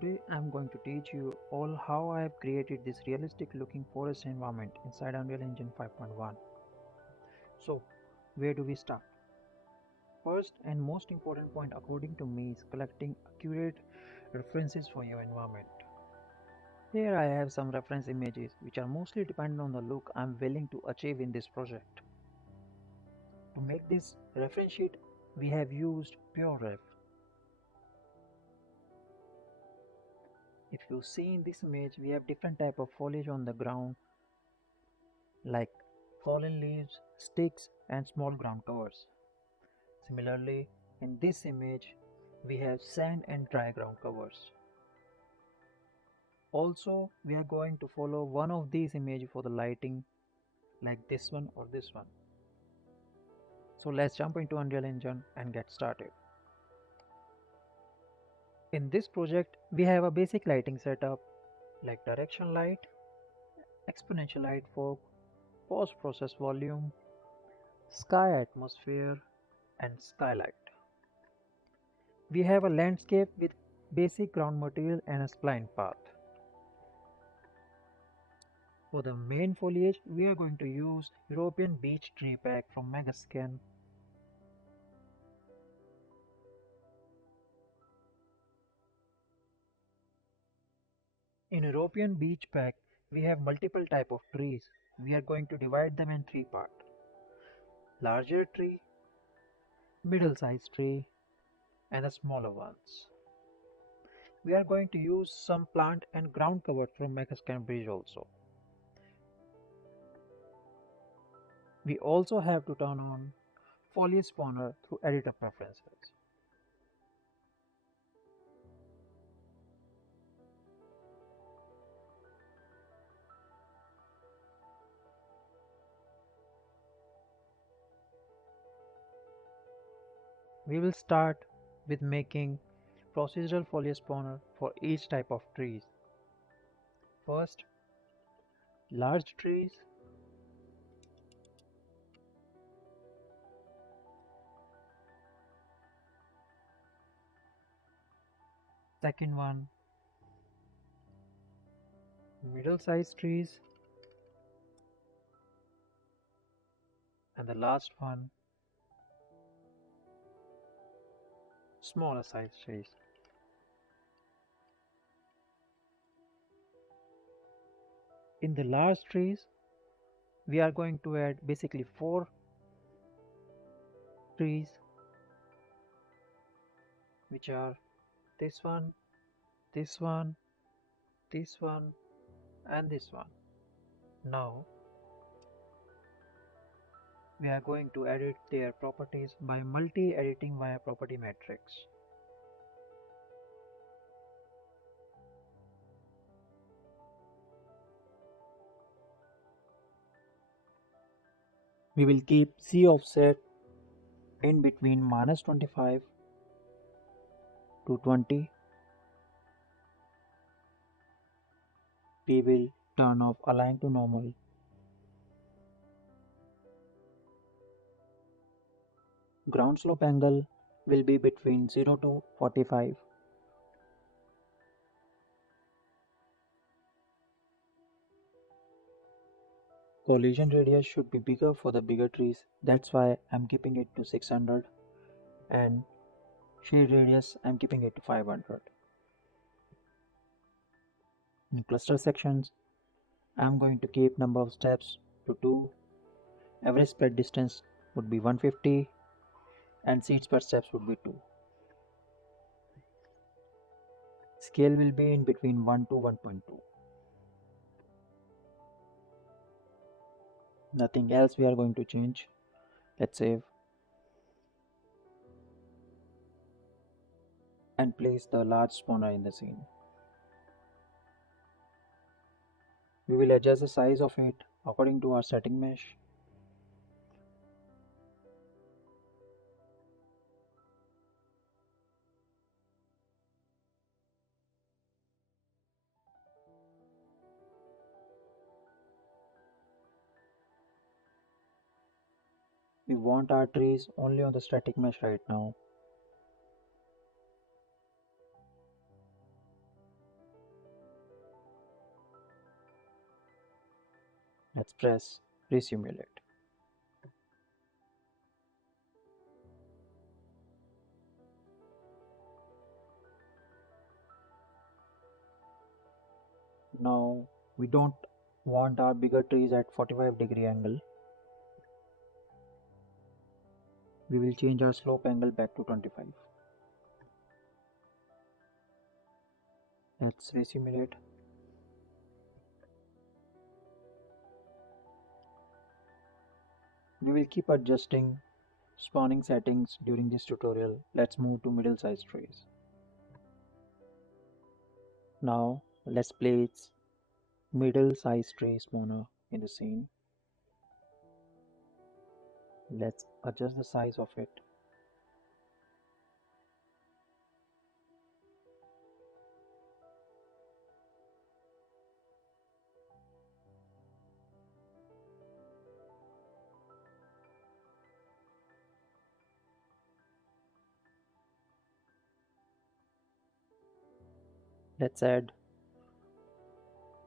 Today I'm going to teach you all how I have created this realistic looking forest environment inside Unreal Engine 5.1. So, where do we start? First and most important point according to me is collecting accurate references for your environment. Here I have some reference images which are mostly dependent on the look I'm willing to achieve in this project. To make this reference sheet, we have used PureRef. If you see in this image, we have different type of foliage on the ground like fallen leaves, sticks and small ground covers. Similarly, in this image, we have sand and dry ground covers. Also, we are going to follow one of these images for the lighting like this one or this one. So let's jump into Unreal Engine and get started. In this project, we have a basic lighting setup like direction light, exponential light fog, post-process volume, sky atmosphere, and skylight. We have a landscape with basic ground material and a spline path. For the main foliage, we are going to use European beech tree pack from Megascan. In European beech pack, we have multiple type of trees. We are going to divide them in three parts. Larger tree, middle-sized tree, and the smaller ones. We are going to use some plant and ground cover from Megascan bridge also. We also have to turn on foliage spawner through editor preferences. We will start with making procedural foliage spawner for each type of trees. First, large trees, second one, middle-sized trees, and the last one, smaller sized trees. In the large trees, we are going to add basically 4 trees, which are this one, this one, this one, and this one. Now, we are going to edit their properties by multi-editing via property matrix. We will keep C offset in between -25 to 20. We will turn off align to normal. Ground slope angle will be between 0 to 45. Collision radius should be bigger for the bigger trees. That's why I'm keeping it to 600, and shade radius I'm keeping it to 500. In cluster sections, I'm going to keep number of steps to 2. Average spread distance would be 150 and seeds per steps would be 2. Scale will be in between 1 to 1.2. Nothing else we are going to change. Let's save and place the large spawner in the scene. We will adjust the size of it according to our setting mesh. We want our trees only on the static mesh right now. Let's press resimulate. Now we don't want our bigger trees at 45-degree angle. We will change our slope angle back to 25. Let's resimulate. We will keep adjusting spawning settings during this tutorial. Let's move to middle-sized trees. Now let's place middle-sized tree spawner in the scene. Let's adjust the size of it. Let's add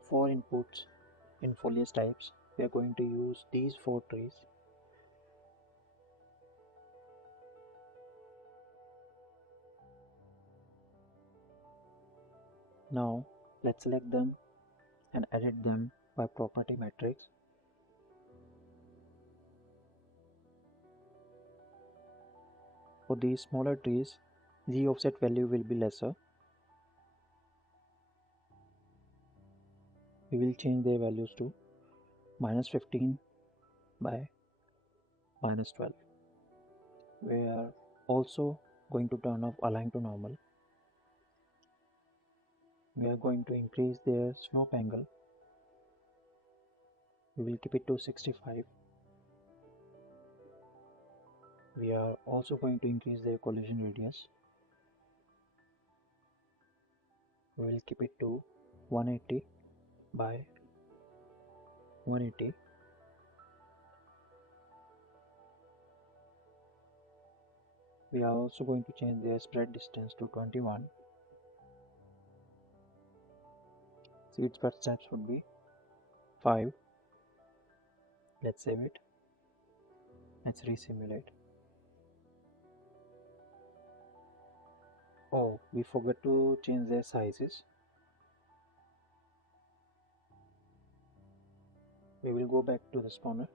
4 inputs in foliage types. We are going to use these 4 trees. Now let's select them and edit them by property matrix. For these smaller trees, the offset value will be lesser. We will change their values to -15 by -12. We are also going to turn off align to normal. We are going to increase their slope angle. We will keep it to 65. We are also going to increase their collision radius. We will keep it to 180 by 180. We are also going to change their spread distance to 21. Seeds per steps would be 5. Let's save it. Let's resimulate. Oh, we forgot to change their sizes. We will go back to the spawner.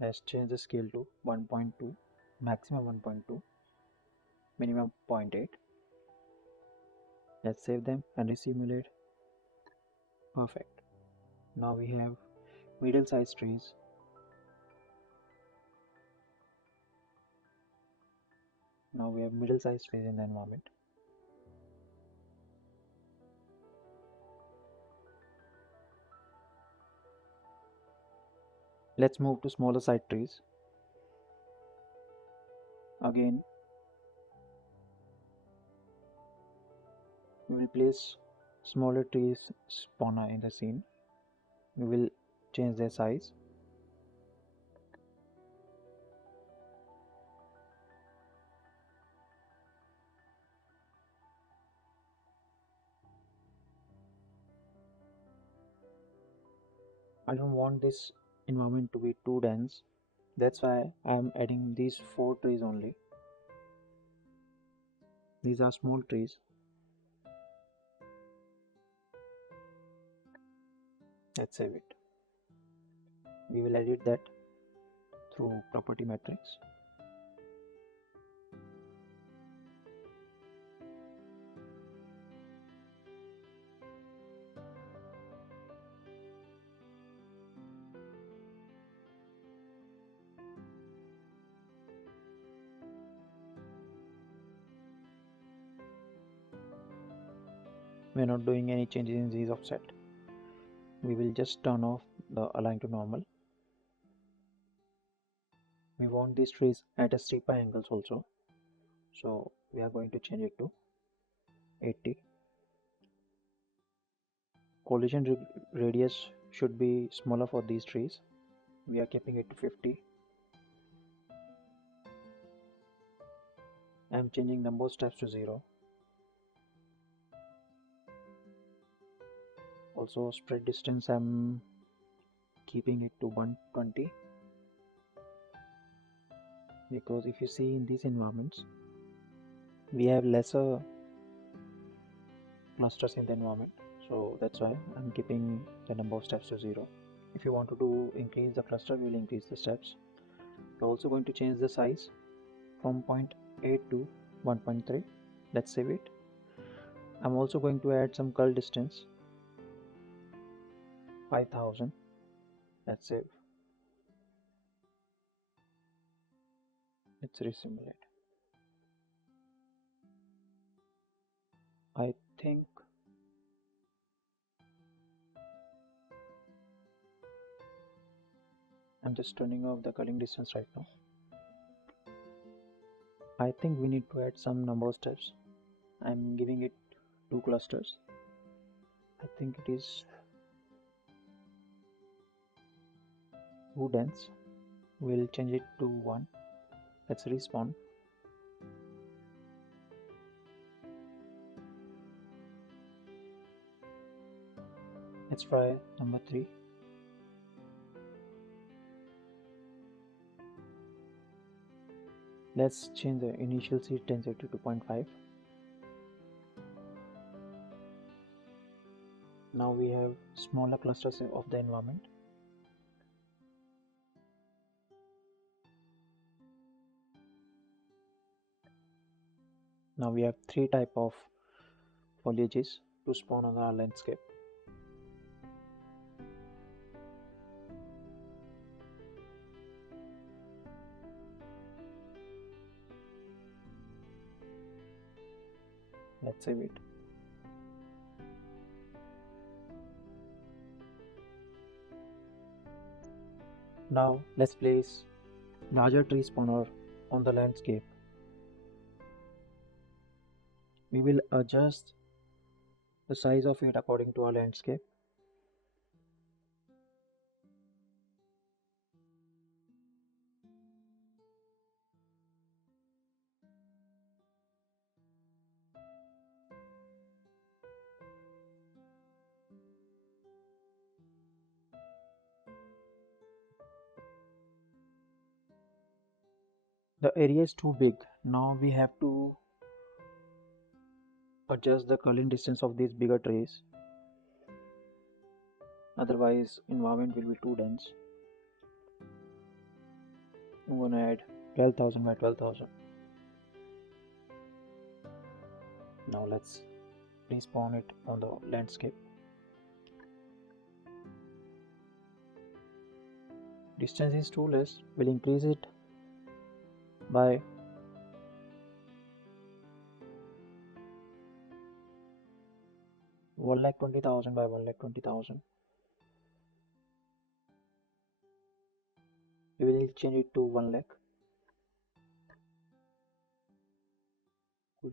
Let's change the scale to 1.2, maximum 1.2, minimum 0.8. Let's save them and resimulate. Perfect. Now we have middle-sized trees. Now we have middle-sized trees in the environment. Let's move to smaller side trees. Again, we will place smaller trees spawner in the scene. We will change their size. I don't want this environment to be too dense. That's why I am adding these 4 trees only. These are small trees. Let's save it. We will edit that through property matrix. We are not doing any changes in these offset. We will just turn off the align to normal. We want these trees at a steeper angles also. So we are going to change it to 80. Collision radius should be smaller for these trees. We are keeping it to 50. I am changing number of steps to 0. Also spread distance, I'm keeping it to 120, because if you see in these environments we have lesser clusters in the environment, so that's why I'm keeping the number of steps to 0. If you want to do increase the cluster, we will increase the steps. We're also going to change the size from 0.8 to 1.3. Let's save it. I'm also going to add some curl distance, 5000. Let's save. Let's resimulate. I think I'm just turning off the culling distance right now. I think we need to add some number of steps. I'm giving it 2 clusters. I think it is too dense. We'll change it to 1. Let's respawn. Let's try number 3. Let's change the initial seed density to 0.5. Now we have smaller clusters of the environment. Now we have 3 type of foliages to spawn on our landscape. Let's save it. Now let's place larger tree spawner on the landscape. We will adjust the size of it according to our landscape. The area is too big. Now we have to adjust the culling distance of these bigger trees. Otherwise, environment will be too dense. I'm gonna add 12,000 by 12,000. Now let's respawn it on the landscape. Distance is too less. We'll increase it by 1,20,000 by 1,20,000. We will change it to 1 lakh. Cool.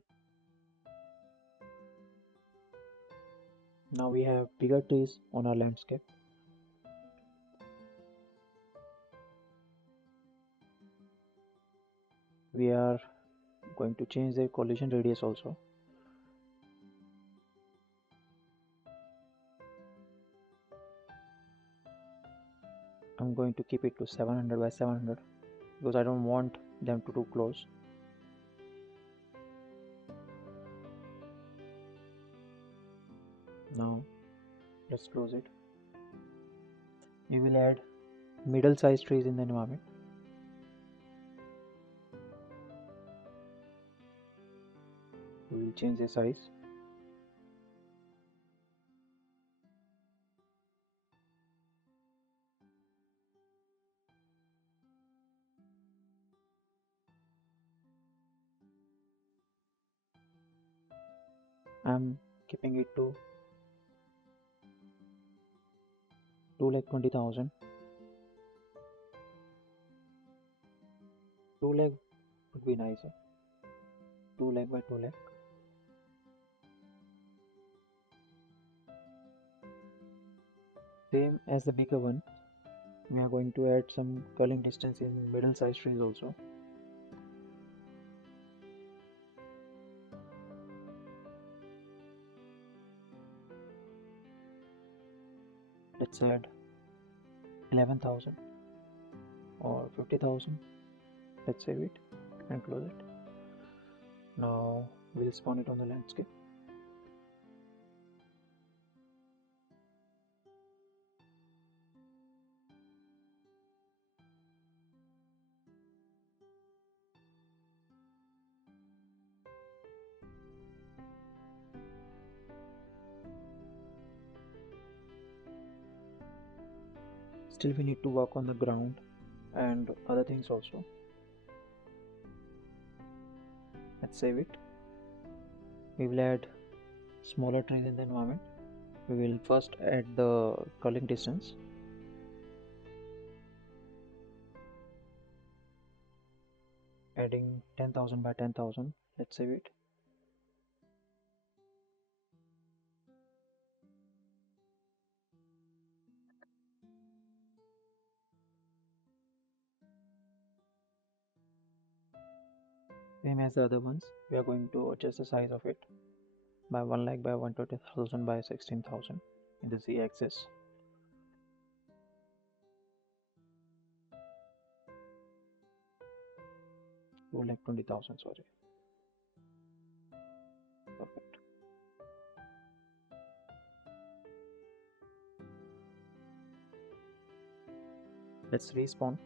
Now we have bigger trees on our landscape. We are going to change the collision radius also. I'm going to keep it to 700 by 700 because I don't want them to too close. Now let's close it. We will add middle-sized trees in the environment. We will change the size. I'm keeping it to 2,20,000. 2 lakh would be nicer. 2 lakh by 2 lakh. Same as the bigger one, we are going to add some culling distance in middle-sized trees also. Let's add 11,000 or 50,000. Let's save it and close it. Now we'll spawn it on the landscape. Still we need to work on the ground and other things also. Let's save it. We will add smaller trees in the environment. We will first add the culling distance. Adding 10,000 by 10,000. Let's save it. Same as the other ones, we are going to adjust the size of it by 1 lakh by 120,000 by 16,000 in the Z axis. 2,20,000, sorry. Perfect. Let's respawn.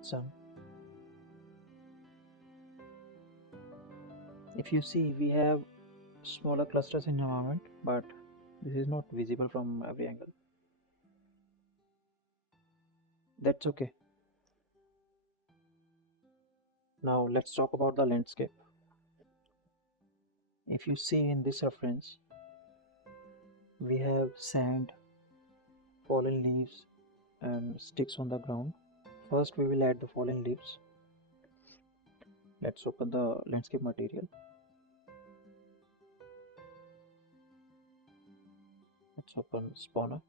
So, if you see, we have smaller clusters in the environment, but this is not visible from every angle. That's okay. Now let's talk about the landscape. If you see in this reference, we have sand, fallen leaves, and sticks on the ground. First, we will add the fallen leaves. Let's open the landscape material. Let's open spawner.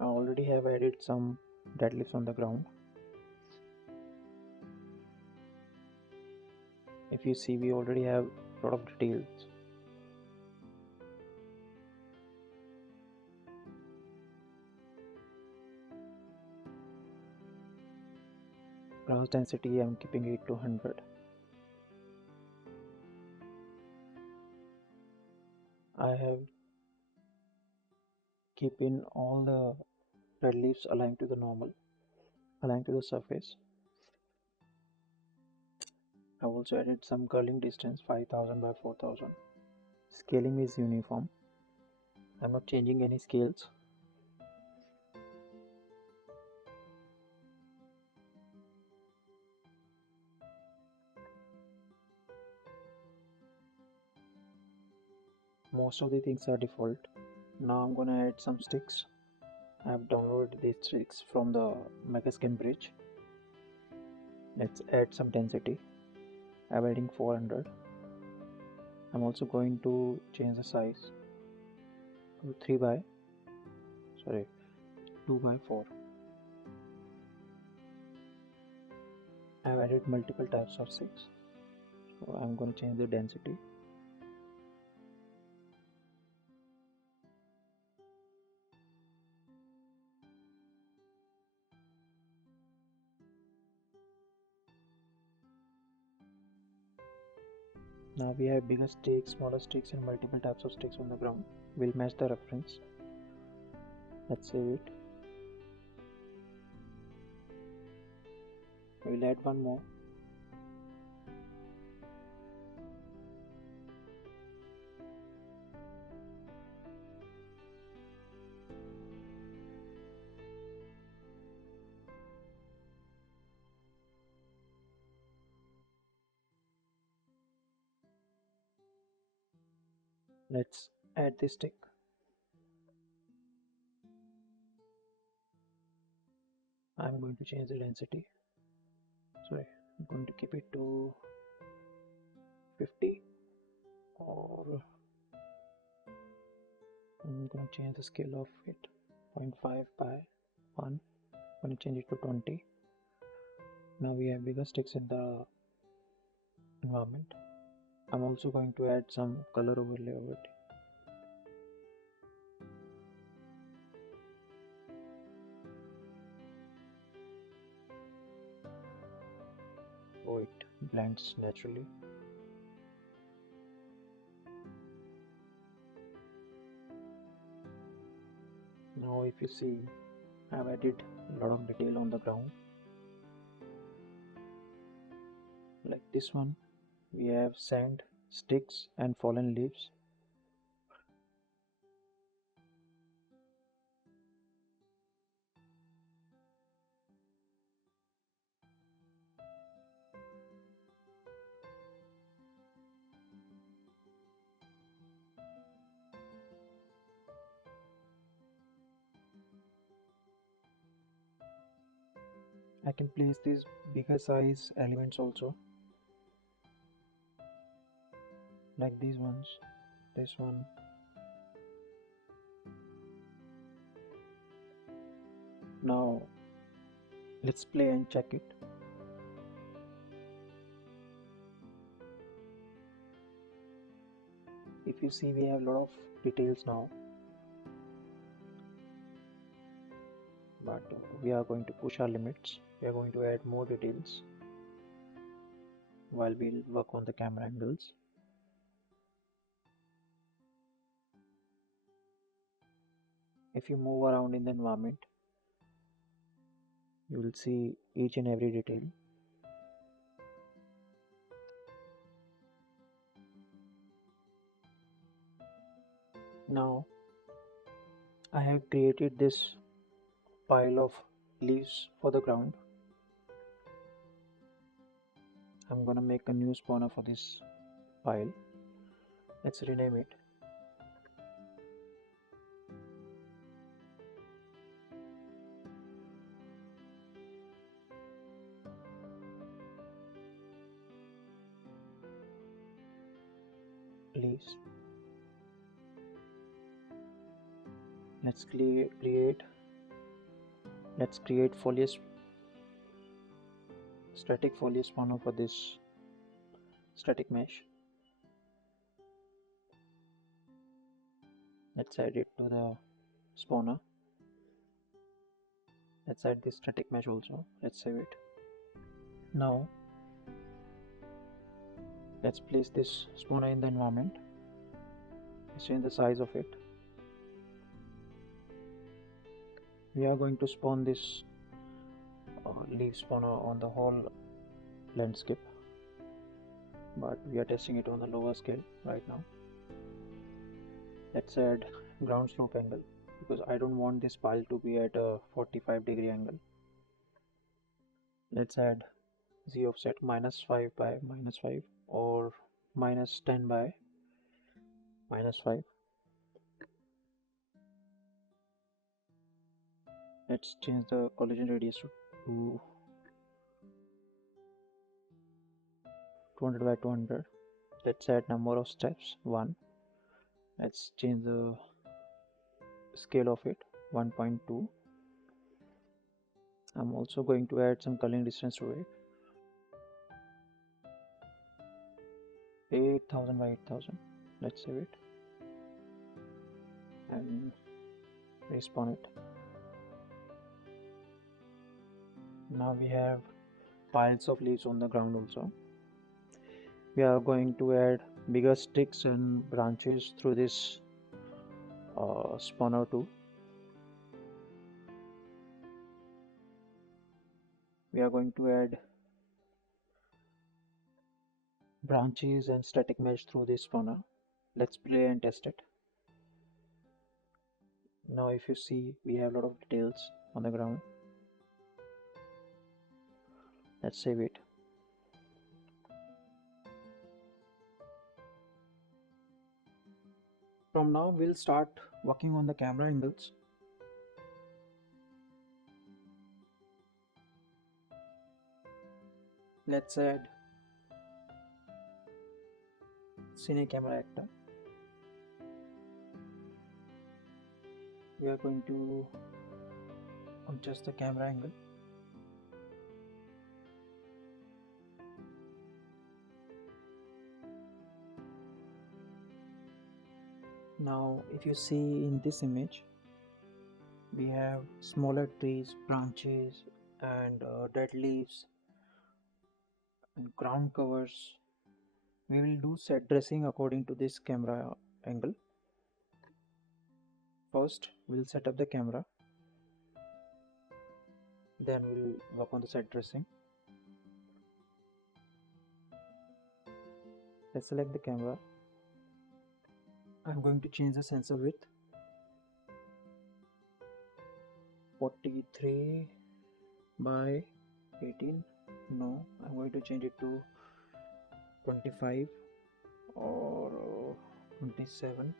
I already have added some dead leaves on the ground. If you see, we already have a lot of details. Grass density, I'm keeping it to 100. I have keeping all the red leaves aligned to the normal, aligned to the surface. I've also added some curling distance 5,000 by 4,000. Scaling is uniform. I'm not changing any scales. Most of the things are default. Now I'm gonna add some sticks. I've downloaded these sticks from the Megascan bridge. Let's add some density. I'm adding 400. I'm also going to change the size to 2 by 4. I've added multiple types of sticks, so I'm going to change the density. Now we have bigger sticks, smaller sticks, and multiple types of sticks on the ground. We'll match the reference. Let's save it. We'll add one more. Let's add this stick. I'm going to change the density. Sorry, I'm going to keep it to 50, or I'm going to change the scale of it 0.5 by 1, going to change it to 20. Now we have bigger sticks in the environment. I'm also going to add some color overlay over it. So it blends naturally. Now if you see, I've added a lot of detail on the ground. Like this one, we have sand, sticks and fallen leaves. I can place these bigger size elements also, like these ones, this one. Now let's play and check it. If you see, we have a lot of details now, but we are going to push our limits. We are going to add more details while we'll work on the camera angles. If you move around in the environment, you will see each and every detail. Now I have created this pile of leaves for the ground. I'm gonna make a new spawner for this pile. Let's rename it. Leaves. Let's create foliage, static foliage spawner for this static mesh. Let's add it to the spawner. Let's add this static mesh also. Let's save it. Now let's place this spawner in the environment. Let's change the size of it. We are going to spawn this leaf spawner on the whole landscape, but we are testing it on the lower scale right now. Let's add ground slope angle, because I don't want this pile to be at a 45-degree angle. Let's add z offset -5 by -5 or -10 by -5. Let's change the collision radius to 200 by 200. Let's add number of steps 1. Let's change the scale of it 1.2. I'm also going to add some culling distance to it. 8000 by 8000. Let's save it and respawn it. Now we have piles of leaves on the ground also. We are going to add bigger sticks and branches through this spawner too. We are going to add branches and static mesh through this spawner. Let's play and test it. Now if you see, we have a lot of details on the ground. Let's save it. From now we'll start working on the camera angles. Let's add cine camera actor. We are going to adjust the camera angle. Now if you see in this image, we have smaller trees, branches, and dead leaves and ground covers. We will do set dressing according to this camera angle. First we'll set up the camera, then we'll work on the set dressing. Let's select the camera. I'm going to change the sensor width 43 by 18. No, I'm going to change it to 25 or 27.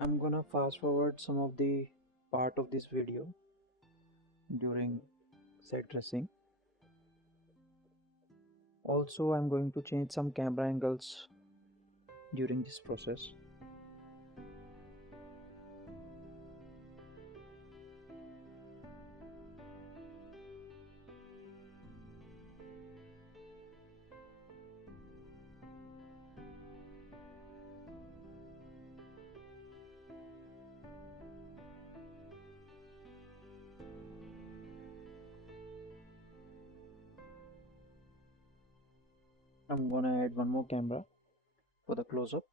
I'm gonna fast forward some of the part of this video during set dressing. Also, I'm going to change some camera angles during this process. I'm gonna add one more camera for the close-up.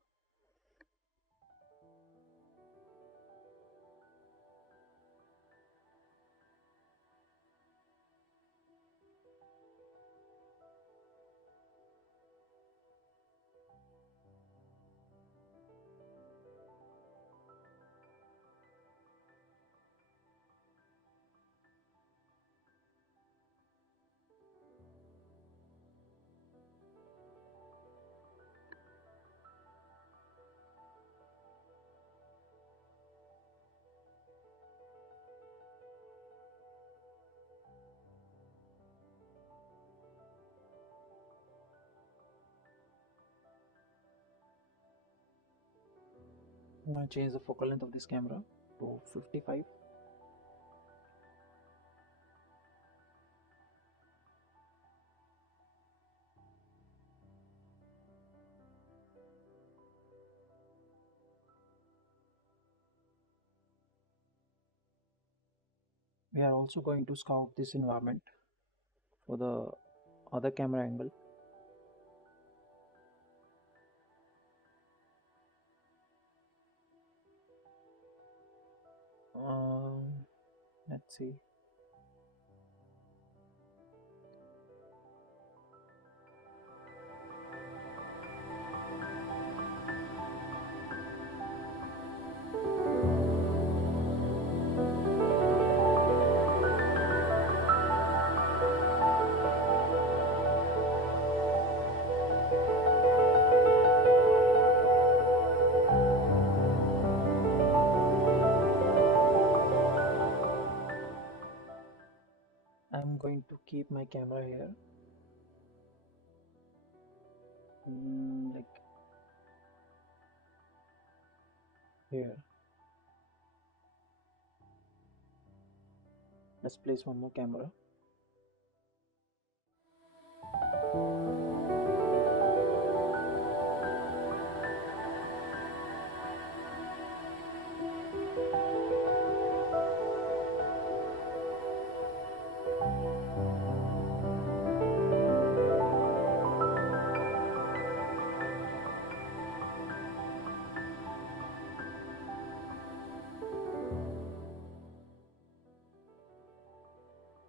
I'm gonna change the focal length of this camera to 55. We are also going to scout this environment for the other camera angle. Let's see. I'm going to keep my camera here, like here. Let's place one more camera.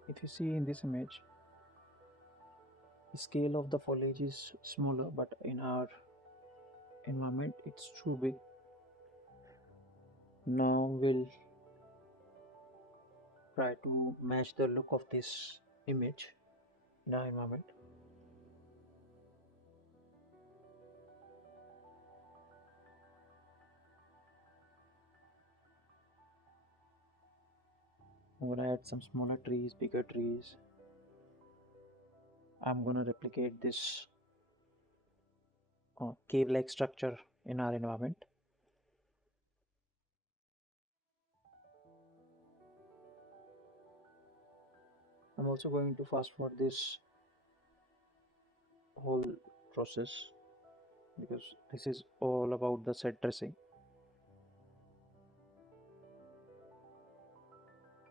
If you see in this image, the scale of the foliage is smaller, but in our environment it's too big. Now we'll try to match the look of this image in our environment. I'm gonna add some smaller trees, bigger trees. I'm gonna replicate this cave-like structure in our environment. I'm also going to fast forward this whole process because this is all about the set dressing.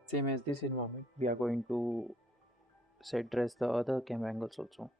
Same as this environment, we are going to set dress the other camera angles also.